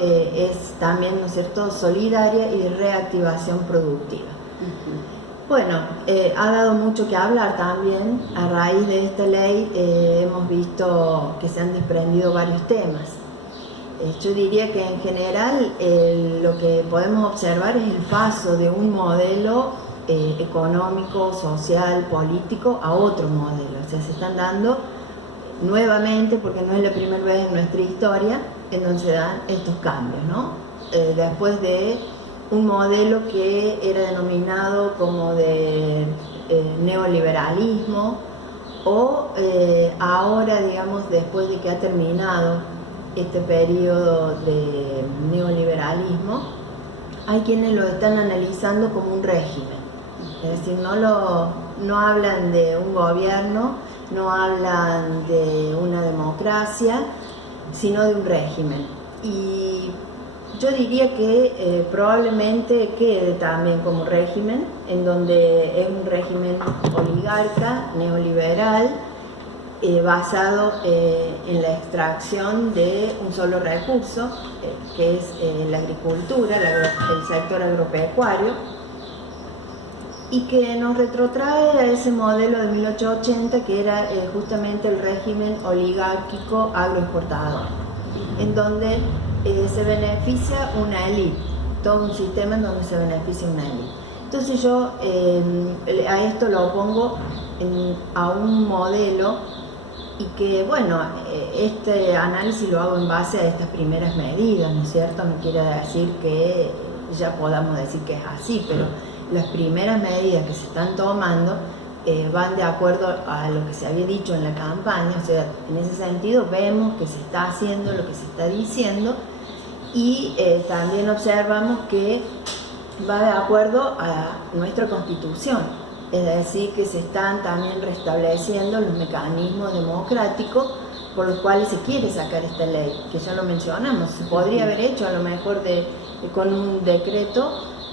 es también, ¿no es cierto?, solidaria y de reactivación productiva. Bueno, ha dado mucho que hablar también. A raíz de esta ley hemos visto que se han desprendido varios temas. Yo diría que en general lo que podemos observar es el paso de un modelo económico, social, político a otro modelo. O sea, se están dando nuevamente, porque no es la primera vez en nuestra historia en donde se dan estos cambios, ¿no? Después de un modelo que era denominado como de neoliberalismo, o ahora, digamos, después de que ha terminado este periodo de neoliberalismo, hay quienes lo están analizando como un régimen. Es decir, no hablan de un gobierno, no hablan de una democracia, sino de un régimen. Y yo diría que probablemente quede también como régimen, en donde es un régimen oligarca, neoliberal, basado en la extracción de un solo recurso, que es la agricultura, el sector agropecuario, y que nos retrotrae a ese modelo de 1880 que era justamente el régimen oligárquico agroexportador, en donde se beneficia una élite, todo un sistema en donde se beneficia una élite. Entonces yo a esto lo opongo a un modelo, y que bueno, este análisis lo hago en base a estas primeras medidas, ¿no es cierto? No quiere decir que ya podamos decir que es así, pero las primeras medidas que se están tomando van de acuerdo a lo que se había dicho en la campaña. O sea, en ese sentido vemos que se está haciendo lo que se está diciendo, y también observamos que va de acuerdo a nuestra Constitución. Es decir, que se están también restableciendo los mecanismos democráticos por los cuales se quiere sacar esta ley, que ya lo mencionamos. Se podría haber hecho a lo mejor con un decreto,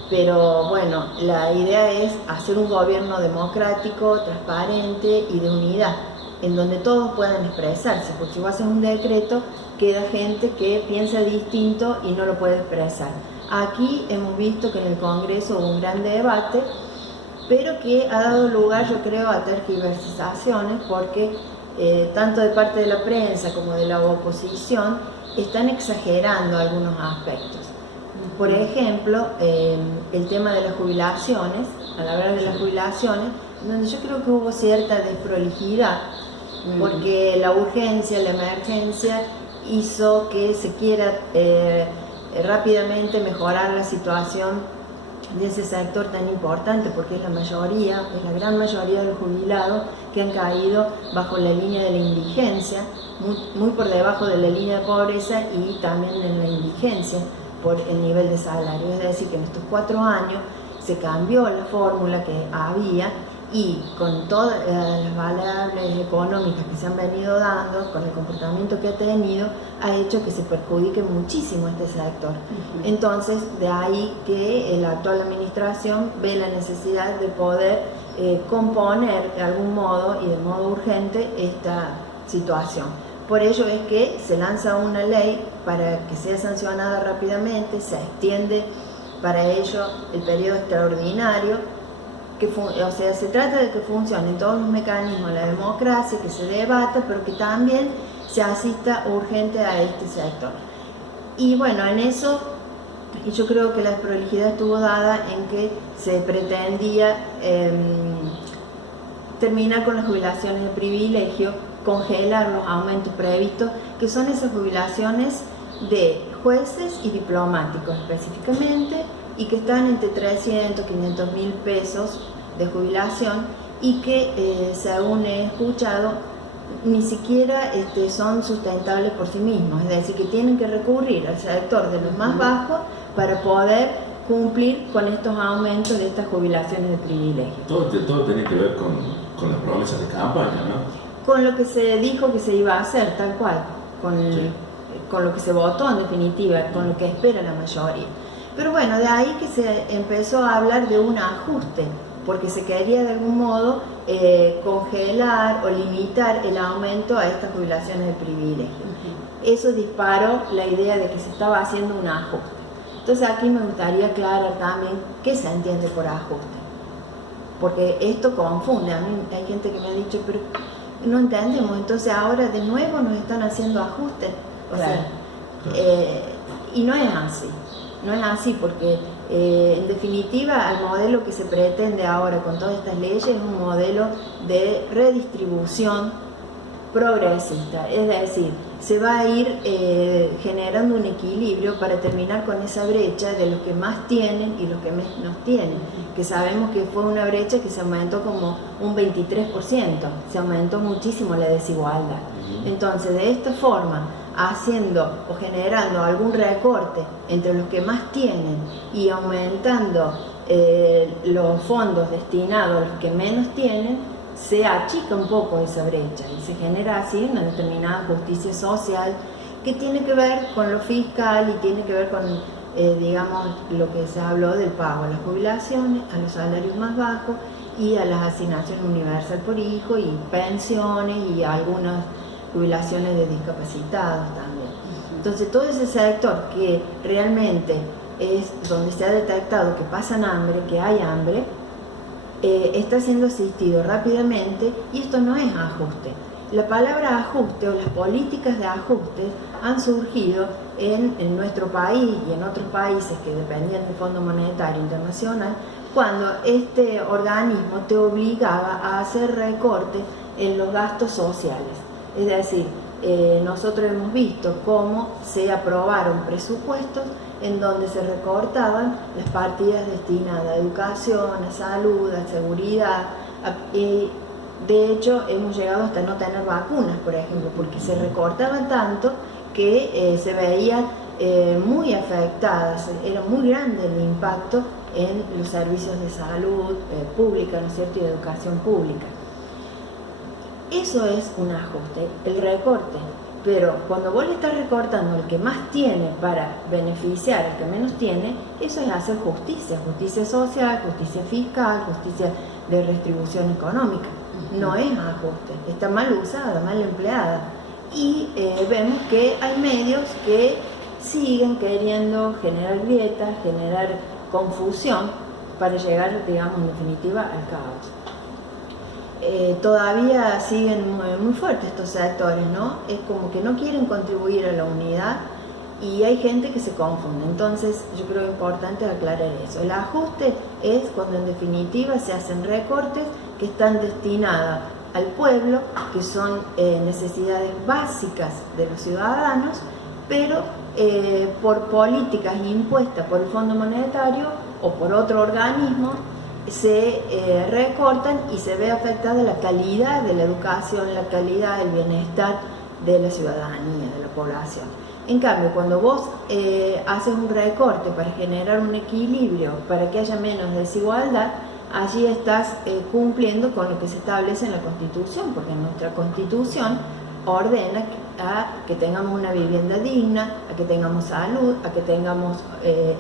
pero bueno, la idea es hacer un gobierno democrático, transparente y de unidad, en donde todos puedan expresarse, porque si vos haces un decreto, queda gente que piensa distinto y no lo puede expresar. Aquí hemos visto que en el Congreso hubo un gran debate, pero que ha dado lugar, yo creo, a tergiversaciones, porque tanto de parte de la prensa como de la oposición están exagerando algunos aspectos. Por ejemplo, el tema de las jubilaciones, al hablar de las jubilaciones, donde yo creo que hubo cierta desprolijidad, porque la urgencia, la emergencia hizo que se quiera rápidamente mejorar la situación de ese sector tan importante, porque es la gran mayoría de los jubilados que han caído bajo la línea de la indigencia, muy por debajo de la línea de pobreza, y también en la indigencia por el nivel de salario. Es decir, que en estos 4 años se cambió la fórmula que había, y con todas las variables económicas que se han venido dando, con el comportamiento que ha tenido, ha hecho que se perjudique muchísimo este sector. Entonces, de ahí que la actual administración ve la necesidad de poder componer de algún modo y de modo urgente esta situación. Por ello es que se lanza una ley para que sea sancionada rápidamente, se extiende para ello el periodo extraordinario, o sea, se trata de que funcionen todos los mecanismos de la democracia, que se debata, pero que también se asista urgente a este sector. Y bueno, en eso, y yo creo que la desprolijidad estuvo dada en que se pretendía terminar con las jubilaciones de privilegio, congelar los aumentos previstos, que son esas jubilaciones de jueces y diplomáticos específicamente, y que están entre 300 y 500 mil pesos de jubilación, y que según he escuchado ni siquiera son sustentables por sí mismos, es decir, que tienen que recurrir al sector de los más bajos para poder cumplir con estos aumentos de estas jubilaciones de privilegio. Todo tiene que ver con las promesas de campaña, ¿no? Con lo que se dijo que se iba a hacer, tal cual, con lo que se votó en definitiva, con lo que espera la mayoría. Pero bueno, de ahí que se empezó a hablar de un ajuste, porque se quería de algún modo congelar o limitar el aumento a estas jubilaciones de privilegio. eso disparó la idea de que se estaba haciendo un ajuste. Entonces aquí me gustaría aclarar también qué se entiende por ajuste, porque esto confunde. A mí hay gente que me ha dicho, pero no entendemos, entonces ahora de nuevo nos están haciendo ajustes. Y no es así, porque en definitiva el modelo que se pretende ahora con todas estas leyes es un modelo de redistribución progresista, es decir, se va a ir generando un equilibrio para terminar con esa brecha de los que más tienen y los que menos tienen, que sabemos que fue una brecha que se aumentó como un 23%, se aumentó muchísimo la desigualdad. Entonces, de esta forma, haciendo o generando algún recorte entre los que más tienen y aumentando los fondos destinados a los que menos tienen, se achica un poco esa brecha y se genera así una determinada justicia social que tiene que ver con lo fiscal y tiene que ver con, digamos, lo que se habló del pago a las jubilaciones, a los salarios más bajos y a las asignaciones universal por hijo y pensiones y algunas jubilaciones de discapacitados también. Entonces todo ese sector que realmente es donde se ha detectado que pasan hambre, que hay hambre, está siendo asistido rápidamente, y esto no es ajuste. La palabra ajuste o las políticas de ajuste han surgido en nuestro país y en otros países que dependían del Fondo Monetario Internacional, cuando este organismo te obligaba a hacer recortes en los gastos sociales. Es decir, nosotros hemos visto cómo se aprobaron presupuestos en donde se recortaban las partidas destinadas a educación, a salud, a seguridad, y de hecho hemos llegado hasta no tener vacunas, por ejemplo, porque se recortaban tanto que se veían muy afectadas, era muy grande el impacto en los servicios de salud pública, ¿no es cierto?, y de educación pública. Eso es un ajuste, el recorte. Pero cuando vos le estás recortando al que más tiene para beneficiar al que menos tiene, eso es hacer justicia, justicia social, justicia fiscal, justicia de redistribución económica. No es ajuste, está mal usada, mal empleada. Y vemos que hay medios que siguen queriendo generar grietas, generar confusión para llegar, digamos, en definitiva, al caos. Todavía siguen muy fuertes estos sectores, ¿no? Es como que no quieren contribuir a la unidad y hay gente que se confunde. Entonces yo creo que es importante aclarar eso. El ajuste es cuando en definitiva se hacen recortes que están destinados al pueblo, que son necesidades básicas de los ciudadanos, pero por políticas impuestas por el Fondo Monetario o por otro organismo se recortan y se ve afectada la calidad de la educación, la calidad del bienestar de la ciudadanía, de la población. En cambio, cuando vos haces un recorte para generar un equilibrio, para que haya menos desigualdad, allí estás cumpliendo con lo que se establece en la Constitución, porque nuestra Constitución ordena a que tengamos una vivienda digna, a que tengamos salud, a que tengamos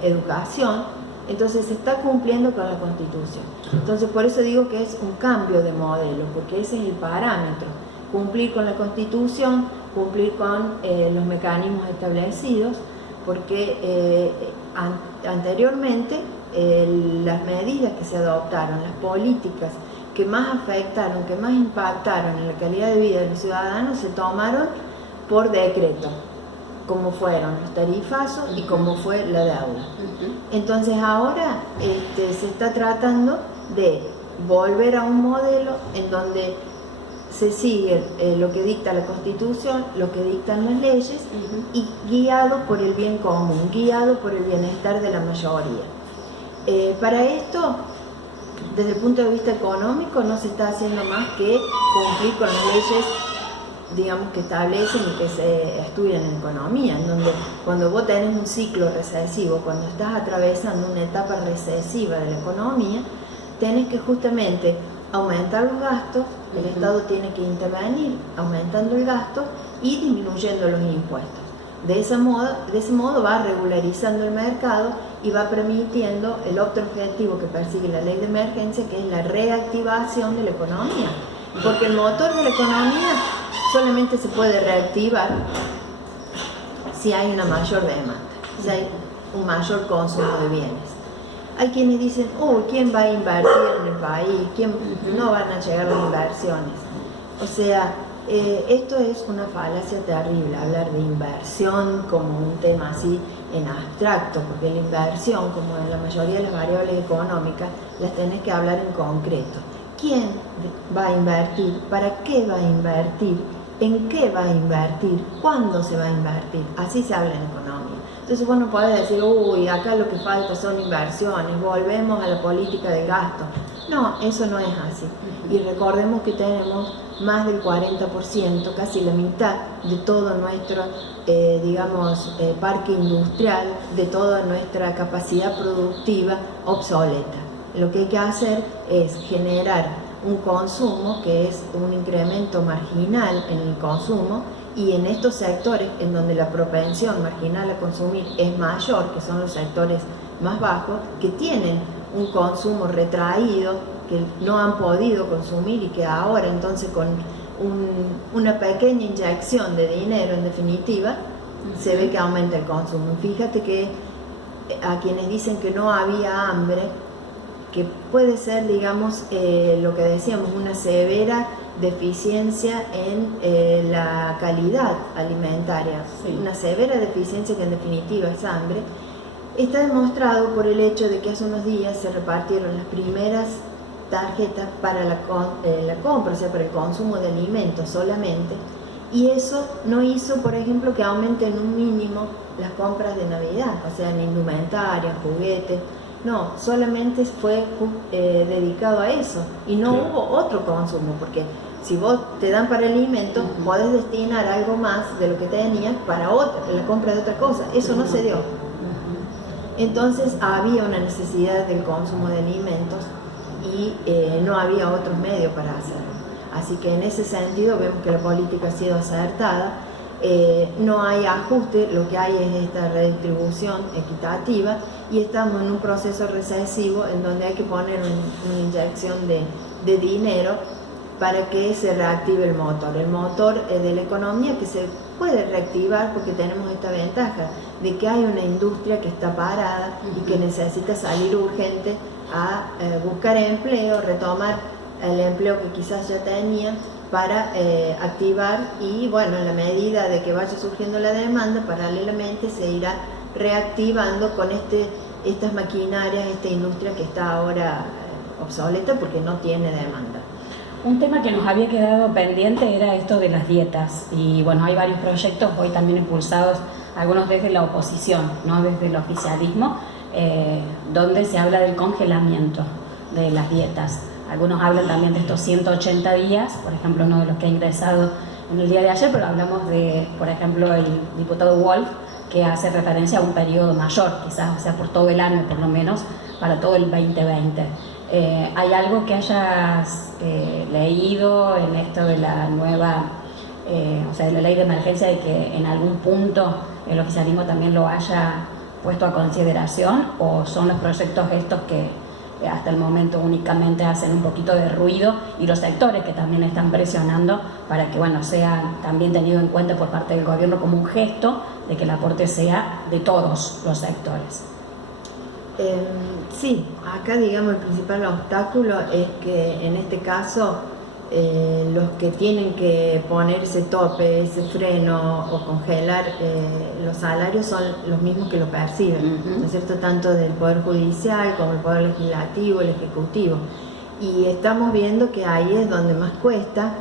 educación. Entonces se está cumpliendo con la Constitución. Entonces por eso digo que es un cambio de modelo, porque ese es el parámetro. Cumplir con la Constitución, cumplir con los mecanismos establecidos, porque anteriormente las medidas que se adoptaron, las políticas que más afectaron, que más impactaron en la calidad de vida de los ciudadanos, se tomaron por decreto, como fueron los tarifazos y como fue la deuda. Entonces ahora se está tratando de volver a un modelo en donde se sigue lo que dicta la Constitución, lo que dictan las leyes, y guiado por el bien común, guiado por el bienestar de la mayoría. Para esto, desde el punto de vista económico, no se está haciendo más que cumplir con las leyes, digamos, que establecen y que se estudian en economía, en donde cuando vos tenés un ciclo recesivo, cuando estás atravesando una etapa recesiva de la economía, tenés que justamente aumentar los gastos, el Estado tiene que intervenir aumentando el gasto y disminuyendo los impuestos. De ese modo va regularizando el mercado y va permitiendo el otro objetivo que persigue la ley de emergencia, que es la reactivación de la economía, porque el motor de la economía solamente se puede reactivar si hay una mayor demanda, si hay un mayor consumo de bienes. Hay quienes dicen, ¿quién va a invertir en el país? No van a llegar las inversiones. O sea, esto es una falacia terrible, hablar de inversión como un tema así en abstracto, porque la inversión, como en la mayoría de las variables económicas, las tenés que hablar en concreto. ¿Quién va a invertir? ¿Para qué va a invertir? ¿En qué va a invertir? ¿Cuándo se va a invertir? Así se habla en economía. Entonces vos no podés decir, acá lo que falta son inversiones, volvemos a la política del gasto. No, eso no es así. Y recordemos que tenemos más del 40%, casi la mitad de todo nuestro, parque industrial, de toda nuestra capacidad productiva obsoleta. Lo que hay que hacer es generar un consumo que es un incremento marginal en el consumo, y en estos sectores en donde la propensión marginal a consumir es mayor, que son los sectores más bajos, que tienen un consumo retraído, que no han podido consumir y que ahora entonces con una pequeña inyección de dinero en definitiva se ve que aumenta el consumo. Fíjate que a quienes dicen que no había hambre, que puede ser, digamos, lo que decíamos, una severa deficiencia en la calidad alimentaria, una severa deficiencia que en definitiva es hambre, está demostrado por el hecho de que hace unos días se repartieron las primeras tarjetas para la compra, o sea, para el consumo de alimentos solamente, y eso no hizo, por ejemplo, que aumenten un mínimo las compras de Navidad, o sea, en indumentaria, juguetes. No, solamente fue dedicado a eso y no hubo otro consumo, porque si vos te dan para alimentos, podés destinar algo más de lo que tenías para la compra de otra cosa. Eso no se dio. Entonces había una necesidad del consumo de alimentos y no había otros medios para hacerlo. Así que en ese sentido vemos que la política ha sido acertada. No hay ajuste, lo que hay es esta redistribución equitativa, y estamos en un proceso recesivo en donde hay que poner una inyección de dinero para que se reactive el motor de la economía, que se puede reactivar porque tenemos esta ventaja de que hay una industria que está parada y que necesita salir urgente a buscar empleo, retomar el empleo que quizás ya tenía, para activar, y bueno, en la medida de que vaya surgiendo la demanda, paralelamente se irá reactivando con estas maquinarias, esta industria que está ahora obsoleta porque no tiene demanda. Un tema que nos había quedado pendiente era esto de las dietas, y bueno, hay varios proyectos hoy también impulsados, algunos desde la oposición, no desde el oficialismo, donde se habla del congelamiento de las dietas. Algunos hablan también de estos 180 días, por ejemplo, uno de los que ha ingresado en el día de ayer, pero hablamos de, por ejemplo, el diputado Wolf, que hace referencia a un periodo mayor, quizás, o sea, por todo el año, por lo menos, para todo el 2020. ¿Hay algo que hayas leído en esto de la nueva, o sea, de la ley de emergencia, y que en algún punto el oficialismo también lo haya puesto a consideración, o son los proyectos estos que hasta el momento únicamente hacen un poquito de ruido, y los sectores que también están presionando para que, bueno, sea también tenido en cuenta por parte del gobierno como un gesto de que el aporte sea de todos los sectores? Sí, acá digamos el principal obstáculo es que en este caso los que tienen que ponerse tope, ese freno o congelar los salarios son los mismos que lo perciben, ¿no es cierto? Tanto del Poder Judicial como el Poder Legislativo, el Ejecutivo. Y estamos viendo que ahí es donde más cuesta.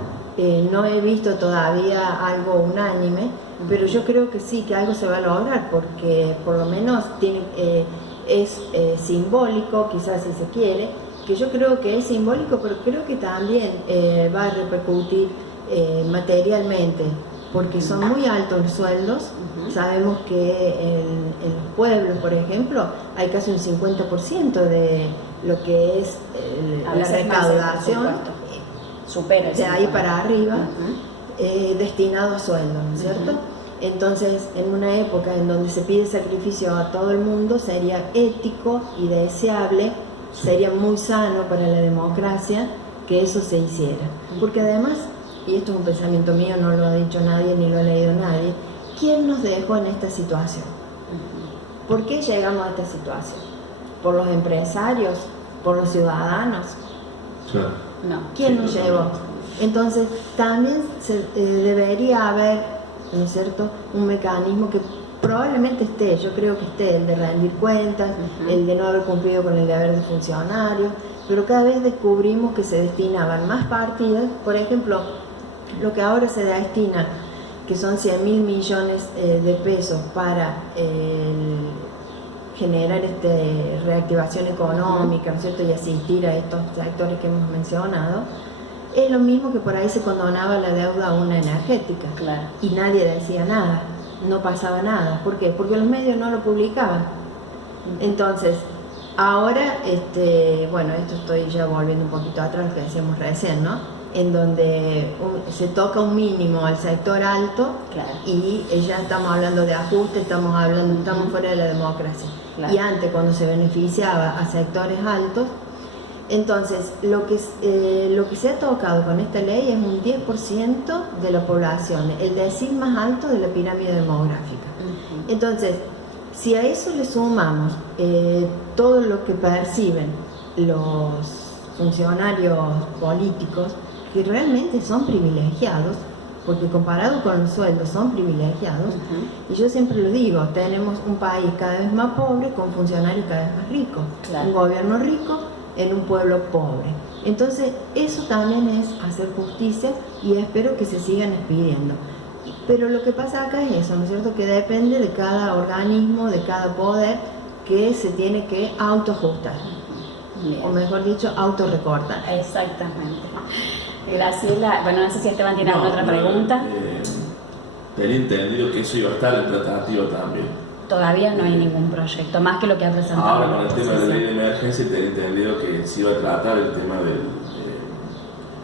No he visto todavía algo unánime, pero yo creo que sí, que algo se va a lograr, porque por lo menos es simbólico, quizás si se quiere, que yo creo que es simbólico, pero creo que también va a repercutir materialmente, porque son muy altos los sueldos. Sabemos que en los pueblos, por ejemplo, hay casi un 50% de lo que es la recaudación, supera de ahí para arriba, destinado a sueldos, ¿no es cierto? Entonces, en una época en donde se pide sacrificio a todo el mundo, sería ético y deseable, sería muy sano para la democracia que eso se hiciera. Porque además, y esto es un pensamiento mío, no lo ha dicho nadie ni lo ha leído nadie, ¿quién nos dejó en esta situación? ¿Por qué llegamos a esta situación? ¿Por los empresarios? ¿Por los ciudadanos? Claro. No. ¿Quién nos llevó? Entonces, también debería haber, ¿no es cierto?, un mecanismo que probablemente esté, yo creo que esté, el de rendir cuentas, el de no haber cumplido con el deber de funcionario, pero cada vez descubrimos que se destinaban más partidas. Por ejemplo, lo que ahora se destina, que son 100.000 millones de pesos para generar reactivación económica, ¿no es cierto?, y asistir a estos sectores que hemos mencionado, es lo mismo que por ahí se condonaba la deuda a una energética. Claro. Y nadie decía nada, no pasaba nada. ¿Por qué? Porque los medios no lo publicaban. Entonces, ahora, bueno, esto estoy ya volviendo un poquito atrás, lo que decíamos recién, ¿no? En donde se toca un mínimo al sector alto. Claro. Y ya estamos hablando de ajuste, estamos fuera de la democracia. Claro. Y antes, cuando se beneficiaba a sectores altos, entonces lo que se ha tocado con esta ley es un 10% de la población, el decil más alto de la pirámide demográfica. Entonces, si a eso le sumamos todo lo que perciben los funcionarios políticos, que realmente son privilegiados, porque comparado con los sueldos son privilegiados, y yo siempre lo digo, tenemos un país cada vez más pobre con funcionarios cada vez más ricos, Claro. un gobierno rico en un pueblo pobre. Entonces, eso también es hacer justicia y espero que se sigan expidiendo. Pero lo que pasa acá es eso, ¿no es cierto?, que depende de cada organismo, de cada poder, que se tiene que autoajustar, o mejor dicho, autorrecortar. Exactamente. Graciela, bueno, no sé si Esteban tiene alguna otra pregunta. Tenía entendido que eso iba a estar en tratativa también. Todavía no hay ningún proyecto, más que lo que ha presentado. Ahora la con el tema de la ley de emergencia tenía entendido que se iba a tratar el tema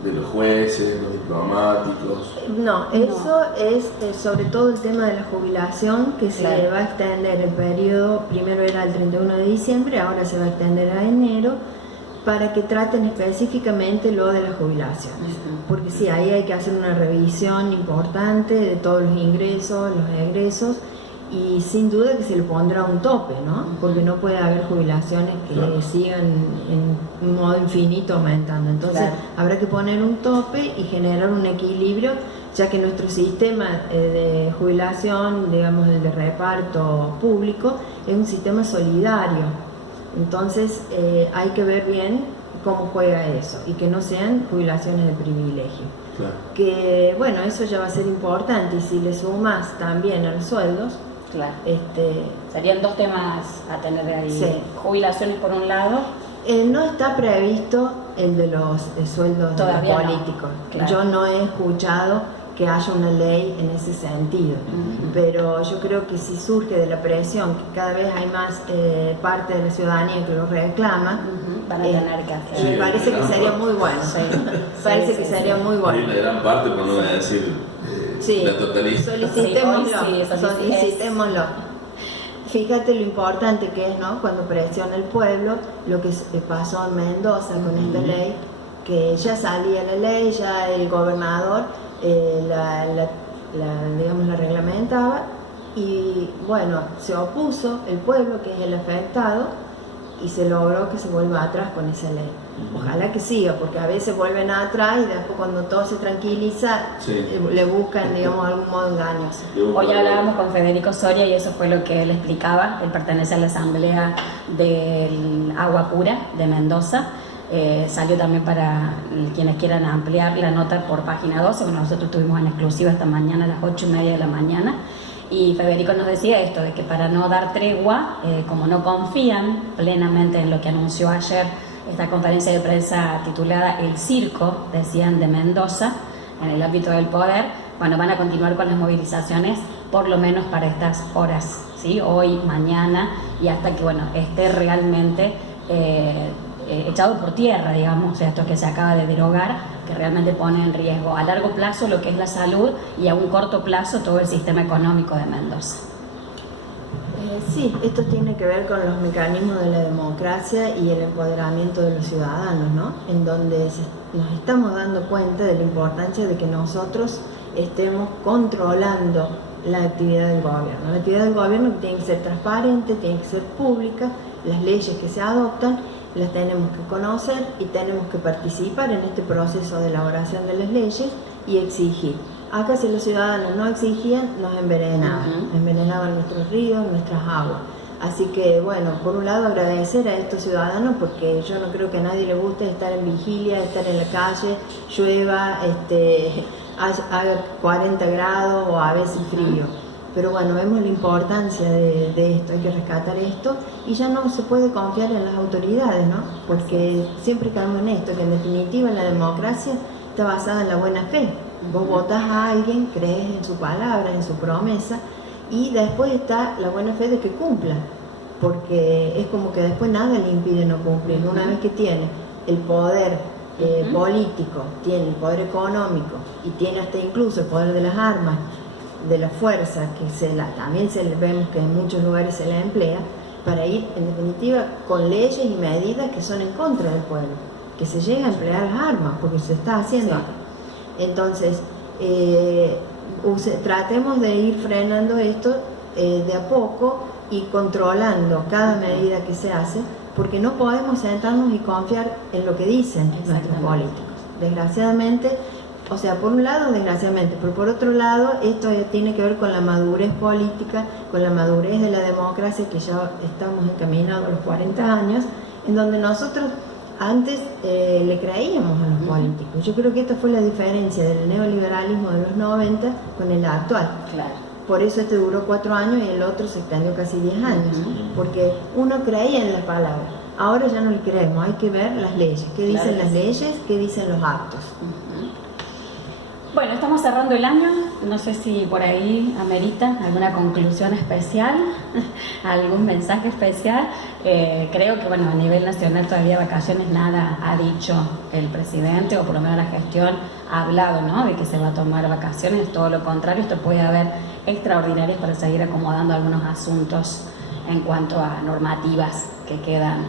de los jueces, los diplomáticos. No, eso es sobre todo el tema de la jubilación, que se Claro. va a extender el periodo, primero era el 31 de diciembre, ahora se va a extender a enero, para que traten específicamente lo de las jubilaciones. Porque sí, ahí hay que hacer una revisión importante de todos los ingresos, los egresos, y sin duda que se le pondrá un tope, ¿no? Porque no puede haber jubilaciones que Claro. sigan en un modo infinito aumentando. Entonces, Claro. habrá que poner un tope y generar un equilibrio, ya que nuestro sistema de jubilación, digamos el de reparto público, es un sistema solidario. Entonces, hay que ver bien cómo juega eso y que no sean jubilaciones de privilegio. Claro. Que bueno, eso ya va a ser importante, y si le sumas también a los sueldos, Claro. Serían dos temas a tener ahí. Sí. Jubilaciones por un lado. no está previsto el de los sueldos de los Todavía no. políticos. Claro. Yo no he escuchado que haya una ley en ese sentido, pero yo creo que si surge de la presión, que cada vez hay más parte de la ciudadanía que lo reclama, Van a tener que hacer. me Sí, parece que gran sería parte. muy bueno. Parece que sería muy Hay bueno. una gran parte, por no decir Sí, la totalidad. solicitémoslo, Sí, hoy sí, solicitémoslo. Fíjate lo importante que es, ¿no?, cuando presiona el pueblo, lo que pasó en Mendoza con esta ley, que ya salía la ley, ya el gobernador digamos, la reglamentaba, y bueno, se opuso el pueblo, que es el afectado, y se logró que se vuelva atrás con esa ley. Ojalá que siga, porque a veces vuelven atrás y después cuando todo se tranquiliza, Sí. le buscan, digamos, algún modo engañoso. Hoy hablábamos con Federico Soria y eso fue lo que él explicaba. Él pertenece a la asamblea del Agua Pura de Mendoza. Salió también para quienes quieran ampliar la nota por página 12. Bueno, nosotros tuvimos en exclusiva esta mañana a las 8:30 de la mañana. Y Federico nos decía esto, de que para no dar tregua, como no confían plenamente en lo que anunció ayer esta conferencia de prensa titulada El Circo, decían, de Mendoza, en el ámbito del poder, bueno, van a continuar con las movilizaciones por lo menos para estas horas, ¿sí? Hoy, mañana, y hasta que, bueno, esté realmente echado por tierra, digamos, esto que se acaba de derogar, que realmente pone en riesgo a largo plazo lo que es la salud y a un corto plazo todo el sistema económico de Mendoza. Sí, esto tiene que ver con los mecanismos de la democracia y el empoderamiento de los ciudadanos, ¿no? En donde nos estamos dando cuenta de la importancia de que nosotros estemos controlando la actividad del gobierno. La actividad del gobierno tiene que ser transparente, tiene que ser pública, las leyes que se adoptan las tenemos que conocer y tenemos que participar en este proceso de elaboración de las leyes y exigir. Acá si los ciudadanos no exigían, nos envenenaban nuestros ríos, nuestras aguas. Así que bueno, por un lado agradecer a estos ciudadanos porque yo no creo que a nadie le guste estar en vigilia, estar en la calle, llueva, haga 40 grados o a veces frío. Pero bueno, vemos la importancia de esto, hay que rescatar esto y ya no se puede confiar en las autoridades, ¿no? Porque siempre caemos en esto, que en definitiva la democracia está basada en la buena fe. Vos votás a alguien, crees en su palabra, en su promesa y después está la buena fe de que cumpla, porque es como que después nada le impide no cumplir. Una vez que tiene el poder político, tiene el poder económico y tiene hasta incluso el poder de las armas, de la fuerza, que también vemos que en muchos lugares se la emplea, para ir en definitiva con leyes y medidas que son en contra del pueblo, que se llega a emplear las armas, porque se está haciendo acá. Entonces, tratemos de ir frenando esto de a poco y controlando cada medida que se hace, porque no podemos sentarnos y confiar en lo que dicen nuestros políticos. Desgraciadamente, o sea, por un lado, desgraciadamente, pero por otro lado, esto tiene que ver con la madurez política, con la madurez de la democracia, que ya estamos encaminados a los 40 años, en donde nosotros antes le creíamos a los políticos. Yo creo que esta fue la diferencia del neoliberalismo de los 90 con el actual. Claro. Por eso este duró 4 años y el otro se extendió casi 10 años, porque uno creía en las palabras. Ahora ya no le creemos, hay que ver las leyes, qué dicen las leyes, qué dicen los actos. Bueno, estamos cerrando el año, no sé si por ahí amerita alguna conclusión especial, algún mensaje especial. Creo que bueno, a nivel nacional todavía vacaciones nada ha dicho el presidente, o por lo menos la gestión ha hablado, ¿no?, de que se va a tomar vacaciones. Todo lo contrario, esto puede haber extraordinarias para seguir acomodando algunos asuntos en cuanto a normativas que quedan.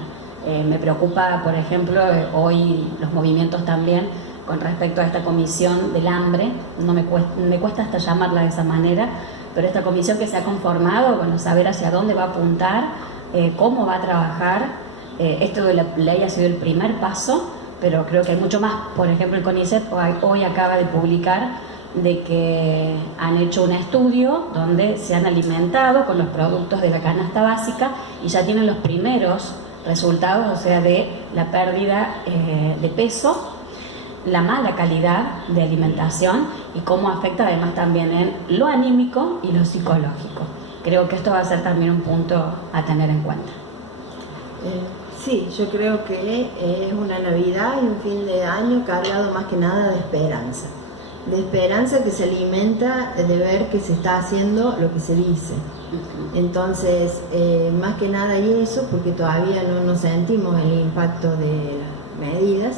Me preocupa, por ejemplo, hoy los movimientos también con respecto a esta comisión del hambre. No me cuesta hasta llamarla de esa manera, pero esta comisión que se ha conformado, bueno, saber hacia dónde va a apuntar, cómo va a trabajar. Esto de la ley ha sido el primer paso, pero creo que hay mucho más. Por ejemplo, el CONICET hoy acaba de publicar de que han hecho un estudio donde se han alimentado con los productos de la canasta básica y ya tienen los primeros resultados, o sea, de la pérdida de peso, la mala calidad de alimentación y cómo afecta además también en lo anímico y lo psicológico. Creo que esto va a ser también un punto a tener en cuenta. Sí, yo creo que es una Navidad y un fin de año cargado más que nada de esperanza que se alimenta de ver que se está haciendo lo que se dice. Entonces, más que nada y eso, porque todavía no sentimos el impacto de las medidas,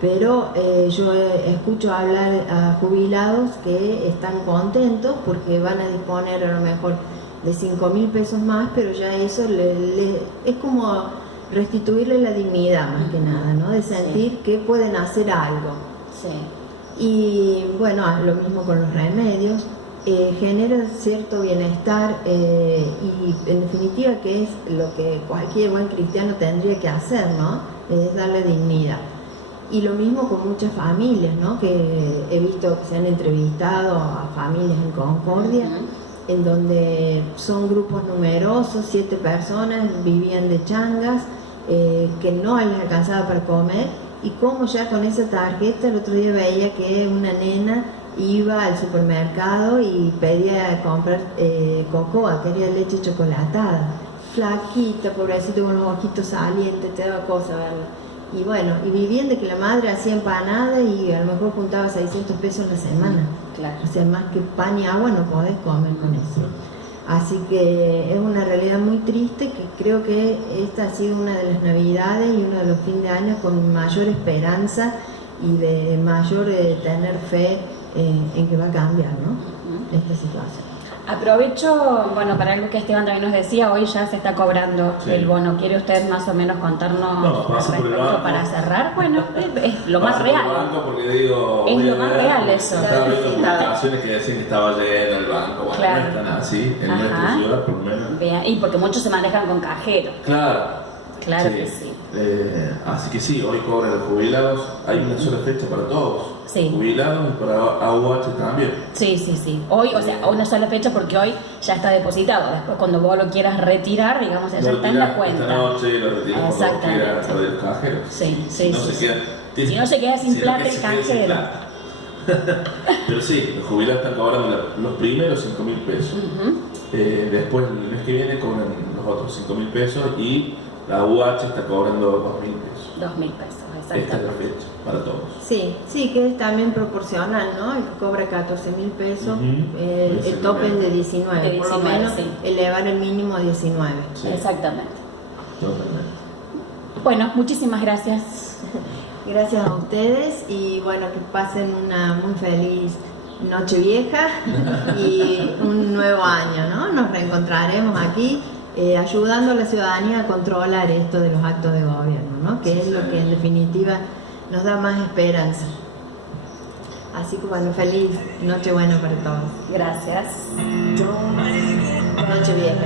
pero yo escucho hablar a jubilados que están contentos porque van a disponer a lo mejor de 5.000 pesos más, pero ya eso es como restituirle la dignidad más que nada, ¿no? De sentir que pueden hacer algo. Sí. Y bueno, lo mismo con los remedios, genera cierto bienestar y en definitiva que es lo que cualquier buen cristiano tendría que hacer, ¿no? Es darle dignidad. Y lo mismo con muchas familias, ¿no? Que he visto que se han entrevistado a familias en Concordia, en donde son grupos numerosos, 7 personas, vivían de changas, que no les alcanzaba para comer, y como ya con esa tarjeta, el otro día veía que una nena iba al supermercado y pedía comprar cocoa, quería leche chocolatada, flaquita, pobrecito, con los ojitos salientes, te daba cosa verla. Y bueno, y vivían de que la madre hacía empanada y a lo mejor juntaba 600 pesos a la semana. Claro. O sea, más que pan y agua no podés comer con eso. Así que es una realidad muy triste, que creo que esta ha sido una de las Navidades y uno de los fines de año con mayor esperanza y de mayor tener fe en que va a cambiar, ¿no? Esta situación. Aprovecho, bueno, para algo que Esteban también nos decía, hoy ya se está cobrando el bono. ¿Quiere usted más o menos contarnos al respecto para cerrar? Bueno, es lo más real. Es lo más real eso. Estaba viendo publicaciones que decían que estaba lleno el banco. Bueno, claro. No es tan así en nuestra ciudad, por lo menos. Bien, y porque muchos se manejan con cajero. Claro. Claro que sí. Así que sí, hoy cobran los jubilados. Hay una sola fecha para todos. Sí. Jubilados y para AUH también. Sí. Hoy, o sea, una sola fecha porque hoy ya está depositado. Después cuando vos lo quieras retirar, digamos, ya está en la cuenta. Esta noche lo retiras cuando vos quieras lo del cajero. Sí. Si no se queda sin plata el cajero. Pero sí, los jubilados están cobrando los primeros 5.000 pesos. Después, el mes que viene, cobran los otros 5.000 pesos y la UH está cobrando 2.000 pesos. 2.000 pesos, Esta es la fecha para todos. Sí, que es también proporcional, ¿no? El que cobra 14.000 pesos, el tope es de 19, por lo menos elevar el mínimo a 19. Sí. Exactamente. Totalmente. Bueno, muchísimas gracias. Gracias a ustedes y bueno, que pasen una muy feliz Nochevieja y un nuevo año, ¿no? Nos reencontraremos aquí ayudando a la ciudadanía a controlar esto de los actos de gobierno, ¿no? Que es lo que en definitiva nos da más esperanza. Así que bueno, feliz Nochebuena para todos. Gracias. Nochevieja.